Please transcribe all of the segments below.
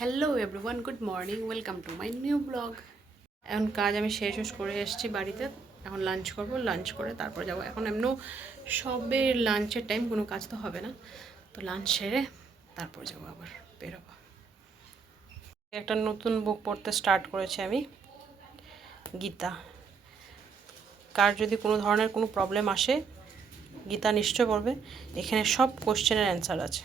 Hello everyone, good morning, welcome to my new blog. এখন কাজ আমি শেষ করে এসেছি বাড়িতে। এখন লাঞ্চ করব, লাঞ্চ করে তারপর যাব। এখন এমনও সবে লাঞ্চের টাইম, কোনো কাজ তো হবে না, তো লাঞ্চ সেরে তারপর যাব, আবার বেরোবো। একটা নতুন বুক পড়তে স্টার্ট করেছি আমি, গীতা। কার যদি কোনো ধরনের কোনো প্রবলেম আসে, গীতা নিশ্চয় পড়বে। এখানে সব কোশ্চেনের অ্যান্সার আছে।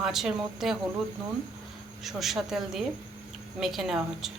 মাছের মধ্যে হলুদ, নুন, সরষা তেল দিয়ে মেখে নেওয়া হচ্ছে।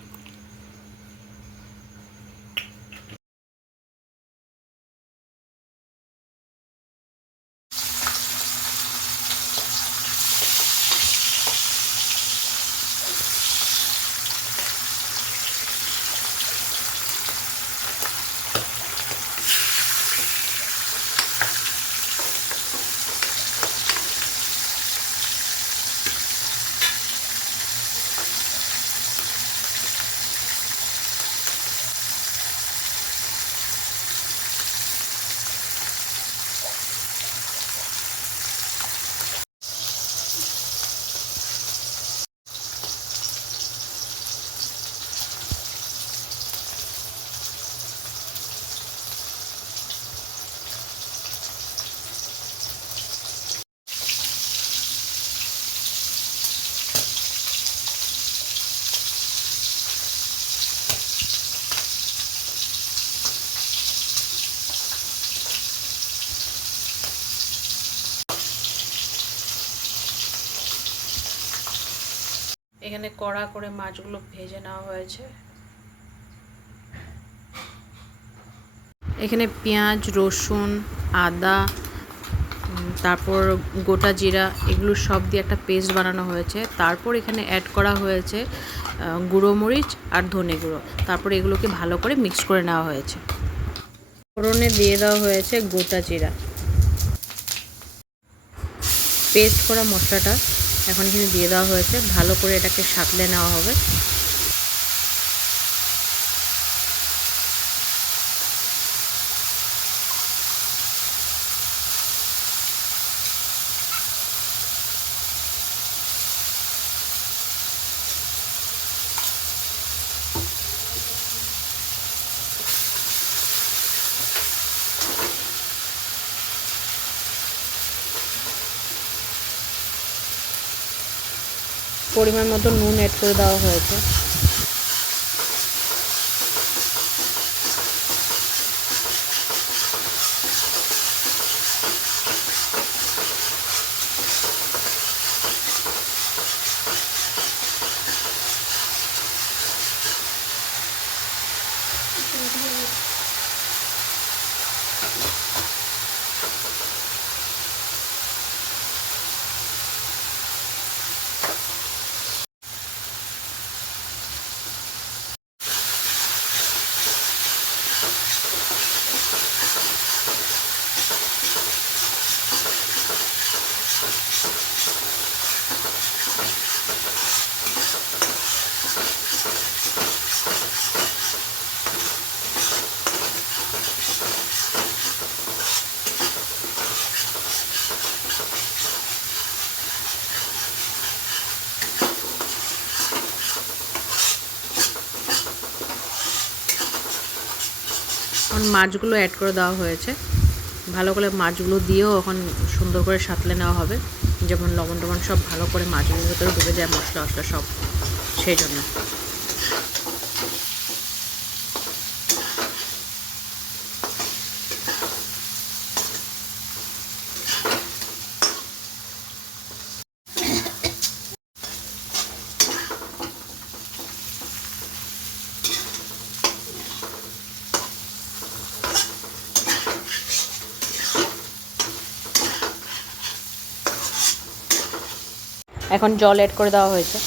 এখানে কড়া করে মাছগুলো ভেজে নেওয়া হয়েছে। এখানে পেঁয়াজ, রসুন, আদা, তারপর গোটা জিরা, এগুলো সব দিয়ে একটা পেস্ট বানানো হয়েছে। তারপর এখানে অ্যাড করা হয়েছে গুঁড়ো মরিচ আর ধনে গুঁড়ো। তারপর এগুলোকে ভালো করে মিক্স করে নেওয়া হয়েছে। ফোড়নে দিয়ে দেওয়া হয়েছে গোটা জিরা। পেস্ট করা মশলাটা এখন এখানে দিয়ে দেওয়া হয়েছে। ভালো করে এটাকে সাঁতলে নেওয়া হবে। পরিমাণ মতো নুন অ্যাড করে দেওয়া হয়েছে। এখন মাছগুলো অ্যাড করে দেওয়া হয়েছে। ভালো করে মাছগুলো দিয়েও এখন সুন্দর করে সাঁতলে নেওয়া হবে, যেমন লবণ টবণ সব ভালো করে মাছগুলোর ভেতরে ঢুকে যায়, মশলা টশলা সব, সেই জন্য। এখন জল অ্যাড করে দেওয়া হয়েছে।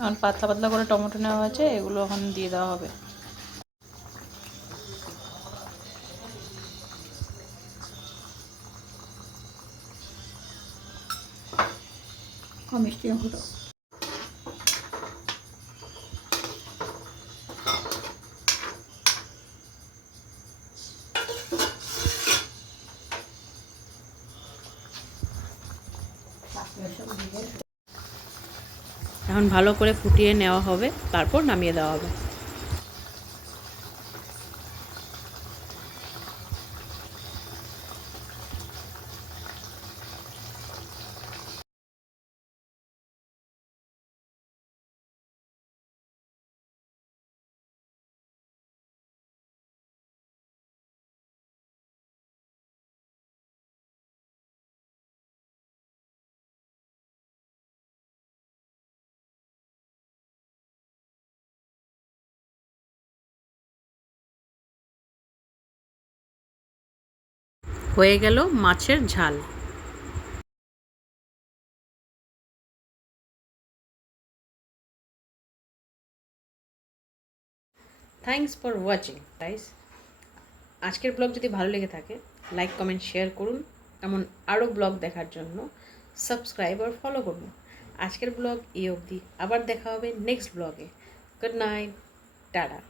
এখন পাতলা পাতলা করে টমেটো নেওয়া হয়েছে, এগুলো এখন দিয়ে দেওয়া হবে। মিষ্টি হলো। এখন ভালো করে ফুটিয়ে নেওয়া হবে, তারপর নামিয়ে দেওয়া হবে। হয়ে গেল মাছের ঝাল। Thanks for watching guys. আজকের ব্লগ যদি ভালো লেগে থাকে, লাইক কমেন্ট শেয়ার করুন। এমন আরও ব্লগ দেখার জন্য সাবস্ক্রাইব আর ফলো করুন। আজকের ব্লগ এই অবধি, আবার দেখা হবে নেক্সট ব্লগে। Good night, tata.